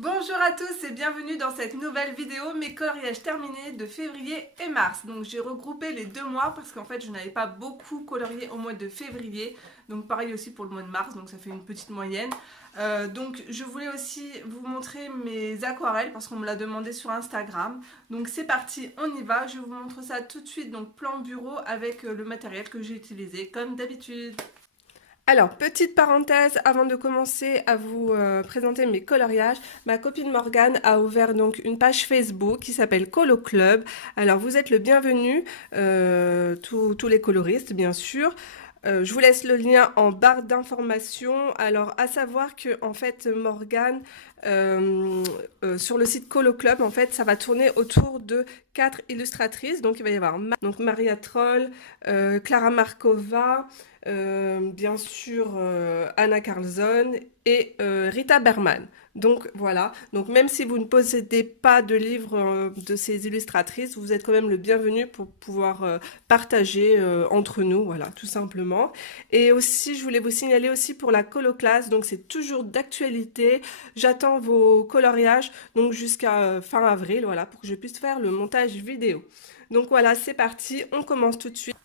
Bonjour à tous et bienvenue dans cette nouvelle vidéo, mes coloriages terminés de février et mars. Donc j'ai regroupé les 2 mois parce qu'en fait je n'avais pas beaucoup colorié au mois de février. Donc pareil aussi pour le mois de mars, donc ça fait une petite moyenne. Donc je voulais aussi vous montrer mes aquarelles parce qu'on me l'a demandé sur Instagram. Donc c'est parti, on y va. Je vous montre ça tout de suite, donc plan bureau avec le matériel que j'ai utilisé comme d'habitude. Alors, petite parenthèse, avant de commencer à vous présenter mes coloriages, ma copine Morgane a ouvert donc une page Facebook qui s'appelle Colo Club. Alors, vous êtes le bienvenu, tous les coloristes, bien sûr. Je vous laisse le lien en barre d'informations. Alors, à savoir que en fait, Morgane, sur le site Colo Club, en fait, ça va tourner autour de 4 illustratrices. Donc, il va y avoir donc Maria Troll, Clara Markova, bien sûr Anna Carlson et Rita Berman. Donc voilà, donc même si vous ne possédez pas de livre de ces illustratrices, vous êtes quand même le bienvenu pour pouvoir partager entre nous, voilà, tout simplement. Et aussi, je voulais vous signaler aussi pour la coloclasse, donc c'est toujours d'actualité. J'attends vos coloriages donc jusqu'à fin avril, voilà, pour que je puisse faire le montage vidéo. Donc voilà, c'est parti, on commence tout de suite.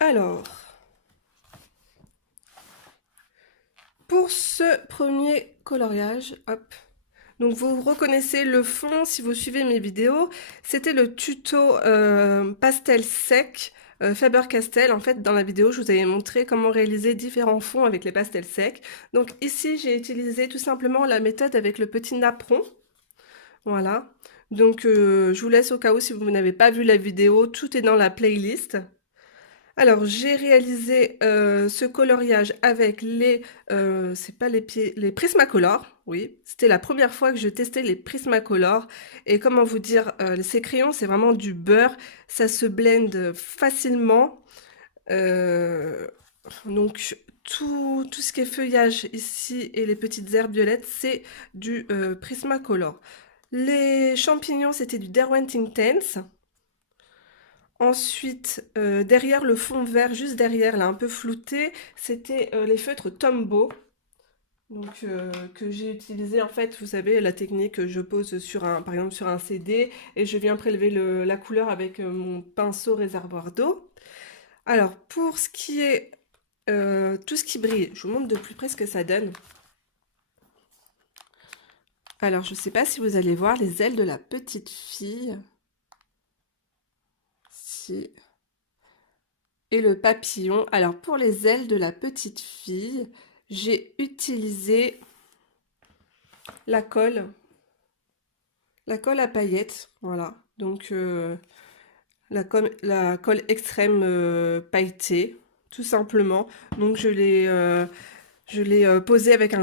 Alors, pour ce premier coloriage, hop, donc vous reconnaissez le fond si vous suivez mes vidéos, c'était le tuto pastel sec Faber-Castell. En fait, dans la vidéo, je vous avais montré comment réaliser différents fonds avec les pastels secs. Donc ici, j'ai utilisé tout simplement la méthode avec le petit napperon. Voilà. Donc je vous laisse au cas où si vous n'avez pas vu la vidéo, tout est dans la playlist. Alors, j'ai réalisé ce coloriage avec c'est pas les pieds, les Prismacolor, oui. C'était la première fois que je testais les Prismacolor. Et comment vous dire, ces crayons, c'est vraiment du beurre. Ça se blende facilement. Euh, donc, tout ce qui est feuillage ici et les petites herbes violettes, c'est du Prismacolor. Les champignons, c'était du Derwent Intense. Ensuite, derrière le fond vert, juste derrière, là, un peu flouté, c'était les feutres Tombow. Donc, que j'ai utilisé, en fait, vous savez, la technique, je pose sur par exemple sur un CD et je viens prélever la couleur avec mon pinceau réservoir d'eau. Alors, pour ce qui est tout ce qui brille, je vous montre de plus près ce que ça donne. Alors, je ne sais pas si vous allez voir les ailes de la petite fille. Si. Et le papillon. Alors pour les ailes de la petite fille, j'ai utilisé la colle, à paillettes. Voilà. Donc la colle extrême pailletée, tout simplement. Donc je l'ai posée avec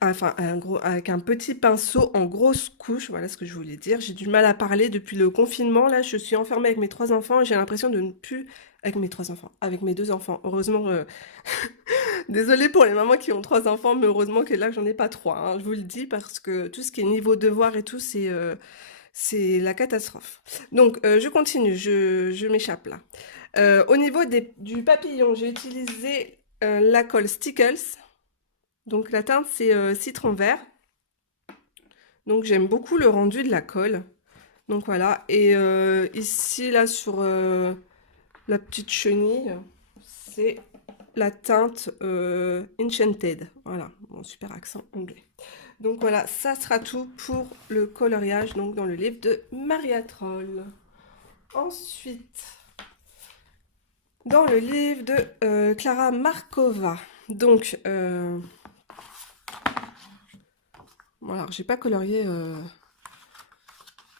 avec un petit pinceau en grosse couche. Voilà ce que je voulais dire. J'ai du mal à parler depuis le confinement. Là, je suis enfermée avec mes 3 enfants et j'ai l'impression de ne plus avec mes 3 enfants, avec mes 2 enfants. Heureusement, désolée pour les mamans qui ont 3 enfants, mais heureusement que là, j'en ai pas trois, hein, je vous le dis, parce que tout ce qui est niveau devoir et tout, c'est la catastrophe. Donc, je continue, je m'échappe là. Au niveau du papillon, j'ai utilisé la colle Stickles. Donc, la teinte, c'est citron vert. Donc, j'aime beaucoup le rendu de la colle. Donc, voilà. Et ici, là, sur la petite chenille, c'est la teinte Enchanted. Voilà, mon super accent anglais. Donc voilà, ça sera tout pour le coloriage donc dans le livre de Maria Troll. Ensuite, dans le livre de Clara Markova. Donc, bon, alors j'ai pas colorié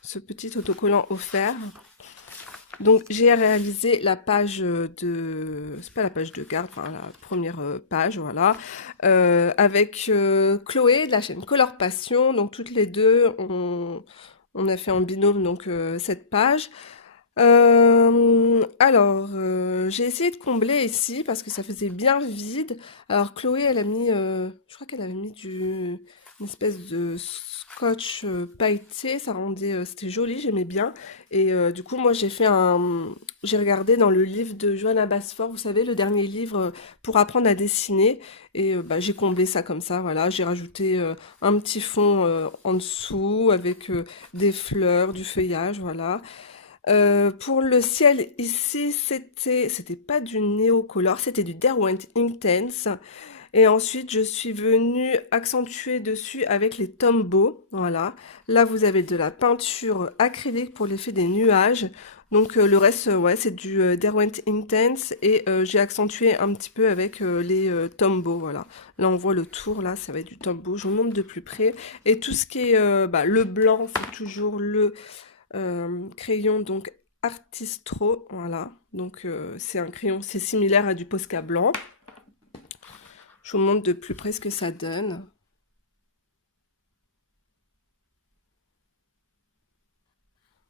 ce petit autocollant offert. Donc j'ai réalisé la page c'est pas la page de garde, enfin la première page, voilà, avec Chloé de la chaîne Color Passion. Donc toutes les deux, on a fait en binôme donc cette page. J'ai essayé de combler ici parce que ça faisait bien vide. Alors Chloé, elle a mis, je crois qu'elle avait mis une espèce de scotch pailleté, ça rendait, c'était joli, j'aimais bien. Et du coup, moi, j'ai regardé dans le livre de Johanna Basford, vous savez, le dernier livre pour apprendre à dessiner. Et bah, j'ai comblé ça comme ça, voilà. J'ai rajouté un petit fond en dessous avec des fleurs, du feuillage, voilà. Pour le ciel ici, c'était pas du Neocolor, c'était du Derwent Intense. Et ensuite, je suis venue accentuer dessus avec les Tombow. Voilà. Là, vous avez de la peinture acrylique pour l'effet des nuages. Donc le reste, ouais, c'est du Derwent Intense et j'ai accentué un petit peu avec les Tombow. Voilà. Là, on voit le tour. Là, ça va être du Tombow. Je vous montre de plus près. Et tout ce qui est bah, le blanc, c'est toujours le crayon donc Artistro, voilà. Donc c'est un crayon, c'est similaire à du Posca blanc. Je vous montre de plus près ce que ça donne.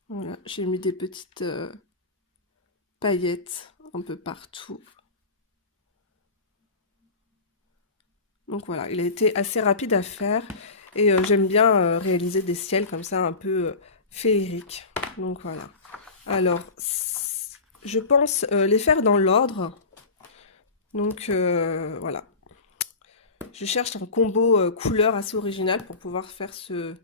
Voilà, j'ai mis des petites paillettes un peu partout. Donc voilà, il a été assez rapide à faire et j'aime bien réaliser des ciels comme ça un peu féeriques. Donc voilà. Alors, je pense les faire dans l'ordre. Donc voilà. Je cherche un combo couleur assez original pour pouvoir faire ce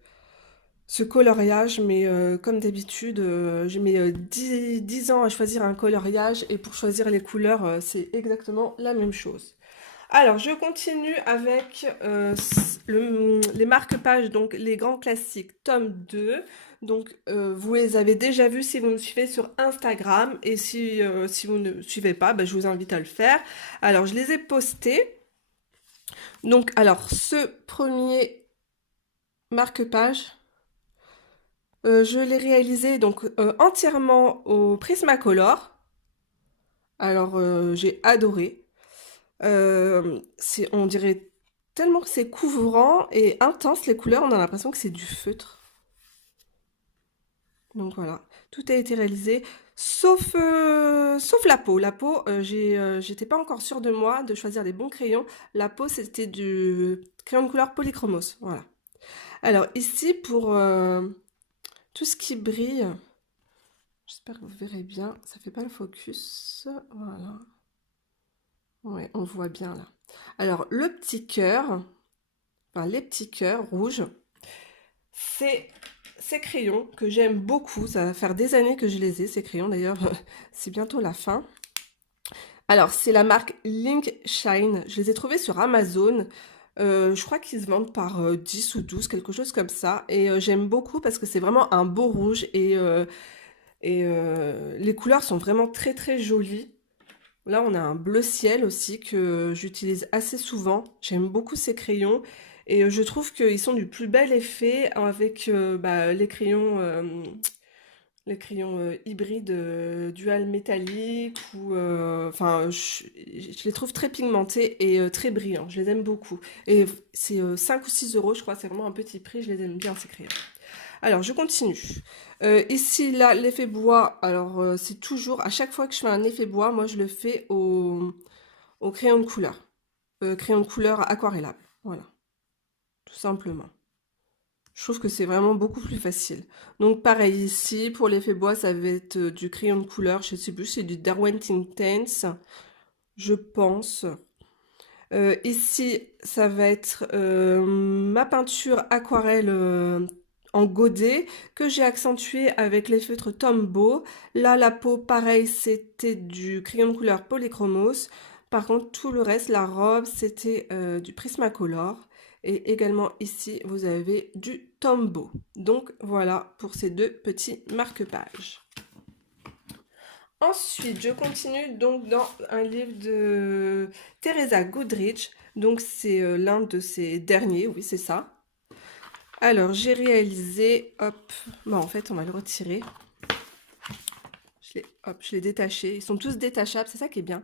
coloriage, mais comme d'habitude, j'ai mis 10 ans à choisir un coloriage et pour choisir les couleurs, c'est exactement la même chose. Alors, je continue avec les marque-pages, donc les grands classiques, tome 2. Donc, vous les avez déjà vus si vous me suivez sur Instagram et si vous ne suivez pas, bah, je vous invite à le faire. Alors, je les ai postés. Donc, alors, ce premier marque-page, je l'ai réalisé donc entièrement au Prismacolor. Alors, j'ai adoré. On dirait tellement que c'est couvrant et intense les couleurs, on a l'impression que c'est du feutre. Donc voilà, tout a été réalisé, sauf la peau. La peau, j'étais pas encore sûre de moi de choisir les bons crayons. La peau, c'était du crayon de couleur Polychromos. Voilà. Alors ici, pour tout ce qui brille, j'espère que vous verrez bien, ça fait pas le focus. Voilà. Ouais, on voit bien là. Alors, le petit cœur, enfin les petits cœurs rouges, c'est ces crayons que j'aime beaucoup. Ça va faire des années que je les ai, ces crayons d'ailleurs, c'est bientôt la fin. Alors, c'est la marque Link Shine. Je les ai trouvés sur Amazon. Je crois qu'ils se vendent par 10 ou 12, quelque chose comme ça. Et j'aime beaucoup parce que c'est vraiment un beau rouge et les couleurs sont vraiment très très jolies. Là, on a un bleu ciel aussi que j'utilise assez souvent. J'aime beaucoup ces crayons et je trouve qu'ils sont du plus bel effet avec bah, les crayons hybrides dual métallique ou enfin je les trouve très pigmentés et très brillants. Je les aime beaucoup. Et c'est 5 ou 6 euros, je crois. C'est vraiment un petit prix. Je les aime bien ces crayons. Alors, je continue. Ici, là, l'effet bois. Alors, c'est toujours, à chaque fois que je fais un effet bois, moi, je le fais au crayon de couleur. Crayon de couleur aquarellable. Voilà, tout simplement. Je trouve que c'est vraiment beaucoup plus facile. Donc, pareil ici, pour l'effet bois, ça va être du crayon de couleur. Je ne sais plus, c'est du Derwent Intense, je pense. Ici, ça va être ma peinture aquarelle en godet que j'ai accentuée avec les feutres Tombow. Là, la peau, pareil, c'était du crayon de couleur Polychromos. Par contre, tout le reste, la robe, c'était du Prismacolor. Et également ici, vous avez du Tombow. Donc voilà pour ces deux petits marque-pages. Ensuite, je continue donc dans un livre de Teresa Goodrich. Donc c'est l'un de ses derniers, oui c'est ça. Alors j'ai réalisé, hop, bon en fait on va le retirer. Je l'ai détaché, ils sont tous détachables, c'est ça qui est bien.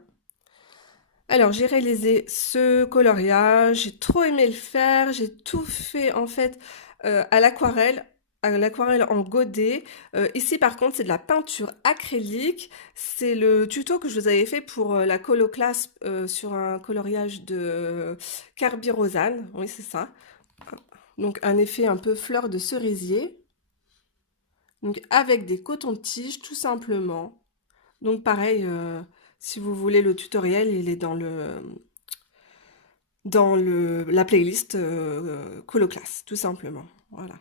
Alors j'ai réalisé ce coloriage, j'ai trop aimé le faire, j'ai tout fait en fait à l'aquarelle l'aquarelle en godet. Ici par contre c'est de la peinture acrylique. C'est le tuto que je vous avais fait pour la colo classe sur un coloriage de Carbyrosane. Oui c'est ça. Donc un effet un peu fleur de cerisier. Donc avec des cotons-tiges tout simplement. Donc pareil, si vous voulez le tutoriel, il est dans la playlist colo classe tout simplement. Voilà.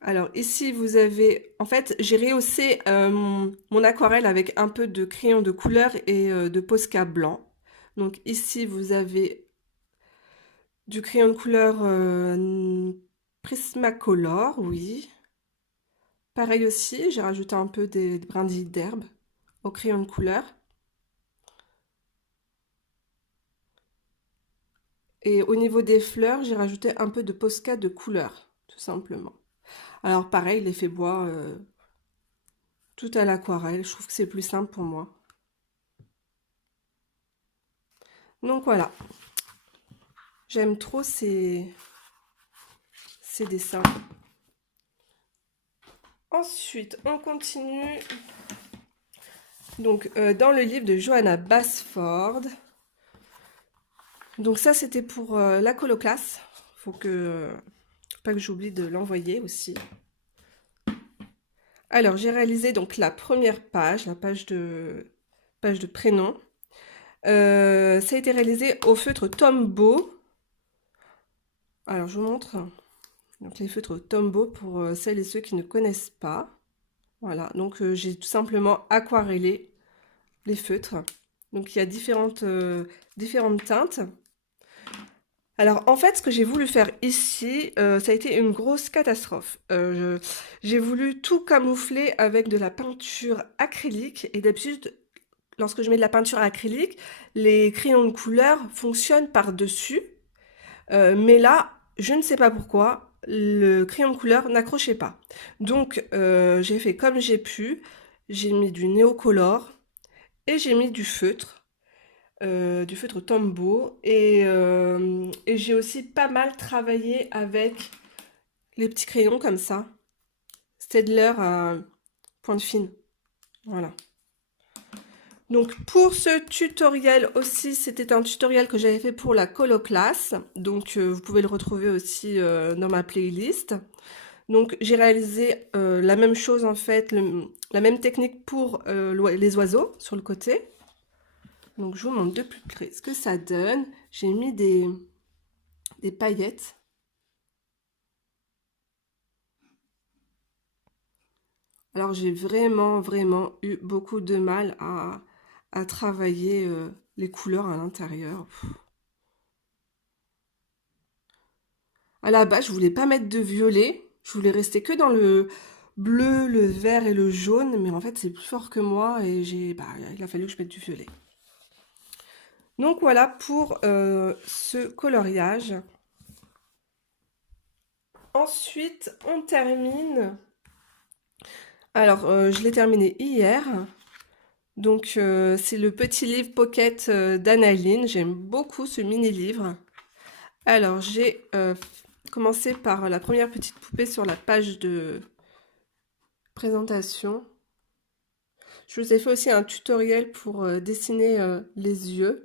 Alors ici vous avez, en fait j'ai rehaussé mon aquarelle avec un peu de crayon de couleur et de Posca blanc. Donc ici vous avez du crayon de couleur Prismacolor, oui. Pareil aussi, j'ai rajouté un peu des brindilles d'herbe au crayon de couleur. Et au niveau des fleurs, j'ai rajouté un peu de Posca de couleur, tout simplement. Alors pareil, l'effet bois, tout à l'aquarelle, je trouve que c'est plus simple pour moi. Donc voilà, j'aime trop ces dessins. Ensuite, on continue. Donc, dans le livre de Johanna Basford. Donc ça, c'était pour la colo classe. Faut que pas que j'oublie de l'envoyer aussi. Alors, j'ai réalisé donc la première page, la page de prénom. Ça a été réalisé au feutre Tombow. Alors, je vous montre. Donc, les feutres Tombow pour celles et ceux qui ne connaissent pas. Voilà, donc j'ai tout simplement aquarellé les feutres. Donc, il y a différentes teintes. Alors, en fait, ce que j'ai voulu faire ici, ça a été une grosse catastrophe. J'ai voulu tout camoufler avec de la peinture acrylique. Et d'habitude, lorsque je mets de la peinture acrylique, les crayons de couleur fonctionnent par-dessus. Mais là, je ne sais pas pourquoi, le crayon de couleur n'accrochait pas. Donc, j'ai fait comme j'ai pu. J'ai mis du néocolor et j'ai mis du feutre Tombow. Et j'ai aussi pas mal travaillé avec les petits crayons comme ça. Staedtler à pointe fine. Voilà. Donc pour ce tutoriel aussi, c'était un tutoriel que j'avais fait pour la colo classe. Donc vous pouvez le retrouver aussi dans ma playlist. Donc j'ai réalisé la même chose en fait, la même technique pour les oiseaux sur le côté. Donc je vous montre de plus près ce que ça donne. J'ai mis des paillettes. Alors j'ai vraiment eu beaucoup de mal à travailler les couleurs à l'intérieur. À la base, je voulais pas mettre de violet. Je voulais rester que dans le bleu, le vert et le jaune. Mais en fait, c'est plus fort que moi et il a fallu que je mette du violet. Donc voilà pour ce coloriage. Ensuite, on termine. Alors, je l'ai terminé hier. Donc, c'est le petit livre pocket d'Annaline. J'aime beaucoup ce mini-livre. Alors, j'ai commencé par la première petite poupée sur la page de présentation. Je vous ai fait aussi un tutoriel pour dessiner les yeux.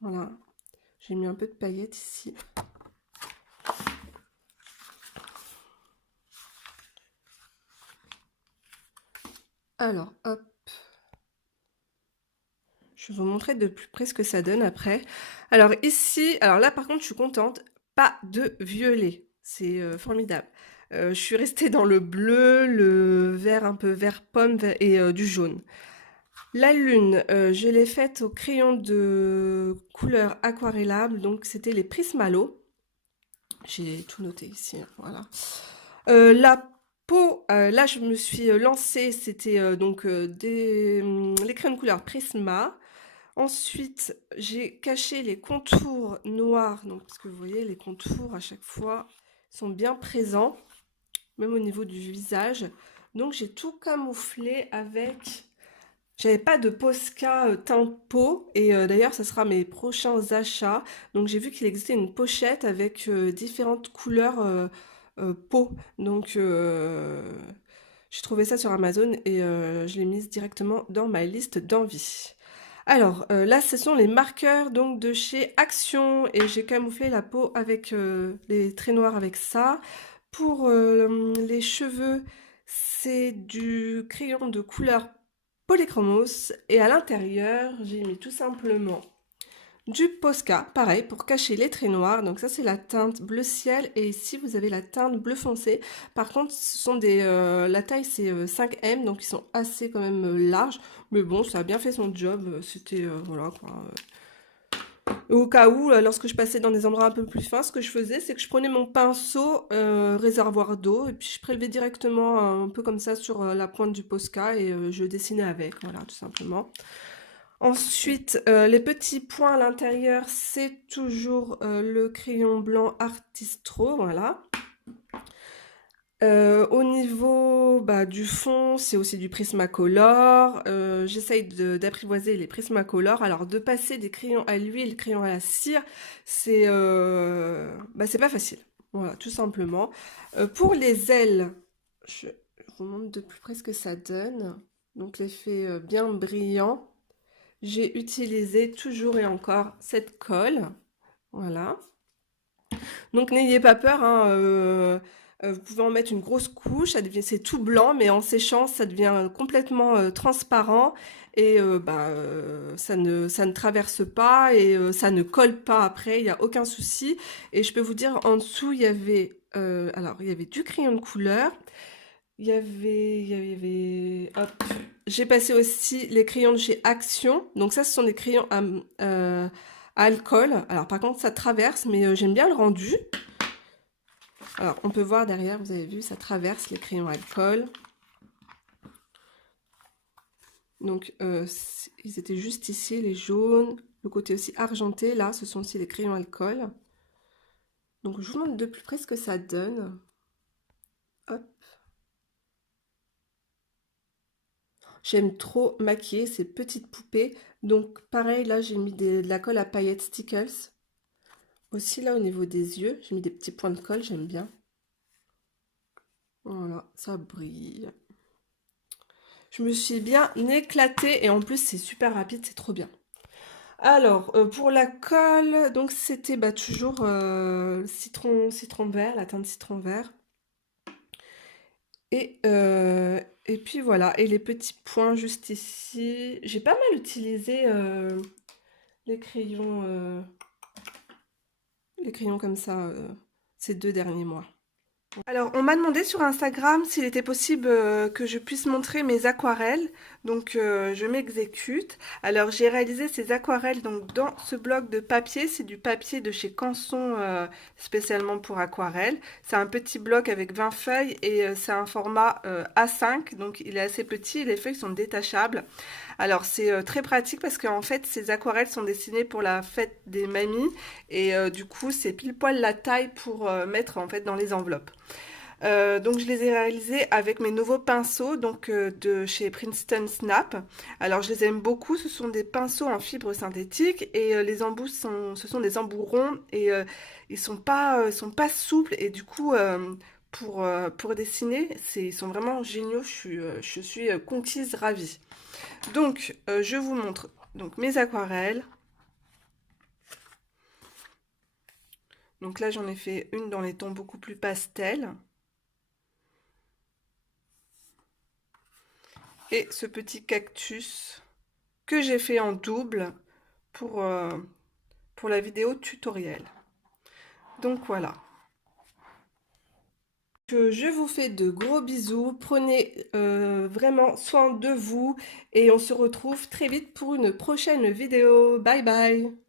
Voilà. J'ai mis un peu de paillettes ici. Alors, hop. Je vais vous montrer de plus près ce que ça donne après. Alors ici, alors là par contre je suis contente, pas de violet, c'est formidable. Je suis restée dans le bleu, le vert un peu vert pomme et du jaune. La lune, je l'ai faite au crayon de couleur aquarellable, donc c'était les Prismalo. J'ai tout noté ici, hein, voilà. La peau, là je me suis lancée, c'était donc les crayons de couleur Prisma. Ensuite, j'ai caché les contours noirs, donc parce que vous voyez, les contours à chaque fois sont bien présents, même au niveau du visage. Donc j'ai tout camouflé avec. J'avais pas de Posca teint peau et d'ailleurs ça sera mes prochains achats. Donc j'ai vu qu'il existait une pochette avec différentes couleurs peau. Donc j'ai trouvé ça sur Amazon et je l'ai mise directement dans ma liste d'envie. Alors là, ce sont les marqueurs donc de chez Action et j'ai camouflé la peau avec les traits noirs avec ça. Pour les cheveux, c'est du crayon de couleur Polychromos et à l'intérieur, j'ai mis tout simplement du Posca, pareil, pour cacher les traits noirs. Donc ça, c'est la teinte bleu ciel. Et ici, vous avez la teinte bleu foncé. Par contre, ce sont la taille, c'est 5M, donc ils sont assez quand même larges. Mais bon, ça a bien fait son job. C'était, voilà, quoi. Au cas où, lorsque je passais dans des endroits un peu plus fins, ce que je faisais, c'est que je prenais mon pinceau réservoir d'eau et puis je prélevais directement un peu comme ça sur la pointe du Posca et je dessinais avec, voilà, tout simplement. Ensuite, les petits points à l'intérieur, c'est toujours le crayon blanc Artistro, voilà. Au niveau du fond, c'est aussi du Prismacolor. J'essaye d'apprivoiser les Prismacolor. Alors, de passer des crayons à l'huile, crayons à la cire, c'est pas facile. Voilà, tout simplement. Pour les ailes, je vous montre de plus près ce que ça donne. Donc, l'effet bien brillant. J'ai utilisé toujours et encore cette colle. Voilà. Donc n'ayez pas peur, hein, vous pouvez en mettre une grosse couche, c'est tout blanc, mais en séchant, ça devient complètement transparent et ça ne traverse pas et ça ne colle pas après, il n'y a aucun souci. Et je peux vous dire, en dessous, il y avait du crayon de couleur, hop, j'ai passé aussi les crayons de chez Action. Donc ça, ce sont des crayons à alcool. Alors par contre, ça traverse, mais j'aime bien le rendu. Alors on peut voir derrière, vous avez vu, ça traverse les crayons à alcool. Donc ils étaient juste ici, les jaunes. Le côté aussi argenté, là, ce sont aussi les crayons à alcool. Donc je vous montre de plus près ce que ça donne. Hop. J'aime trop maquiller ces petites poupées. Donc pareil, là j'ai mis de la colle à paillettes Stickles. Aussi là au niveau des yeux, j'ai mis des petits points de colle, j'aime bien. Voilà, ça brille. Je me suis bien éclatée et en plus c'est super rapide, c'est trop bien. Alors pour la colle, donc c'était toujours citron vert, la teinte citron vert. Et puis voilà, et les petits points juste ici. J'ai pas mal utilisé les crayons comme ça ces 2 derniers mois. Alors, on m'a demandé sur Instagram s'il était possible que je puisse montrer mes aquarelles. Donc, je m'exécute. Alors, j'ai réalisé ces aquarelles donc dans ce bloc de papier. C'est du papier de chez Canson spécialement pour aquarelle. C'est un petit bloc avec 20 feuilles et c'est un format A5. Donc, il est assez petit et les feuilles sont détachables. Alors, c'est très pratique parce qu'en fait, ces aquarelles sont dessinées pour la fête des mamies. Et du coup, c'est pile poil la taille pour mettre en fait dans les enveloppes. Donc je les ai réalisés avec mes nouveaux pinceaux donc de chez Princeton Snap. Alors je les aime beaucoup, ce sont des pinceaux en fibre synthétique et les embouts ce sont des embouts ronds et ils sont pas souples et du coup pour dessiner, ils sont vraiment géniaux, je suis conquise, ravie. Donc je vous montre donc mes aquarelles. Donc là j'en ai fait une dans les tons beaucoup plus pastels. Et ce petit cactus que j'ai fait en double pour la vidéo tutoriel. Donc voilà. Je vous fais de gros bisous, prenez vraiment soin de vous et on se retrouve très vite pour une prochaine vidéo. Bye bye!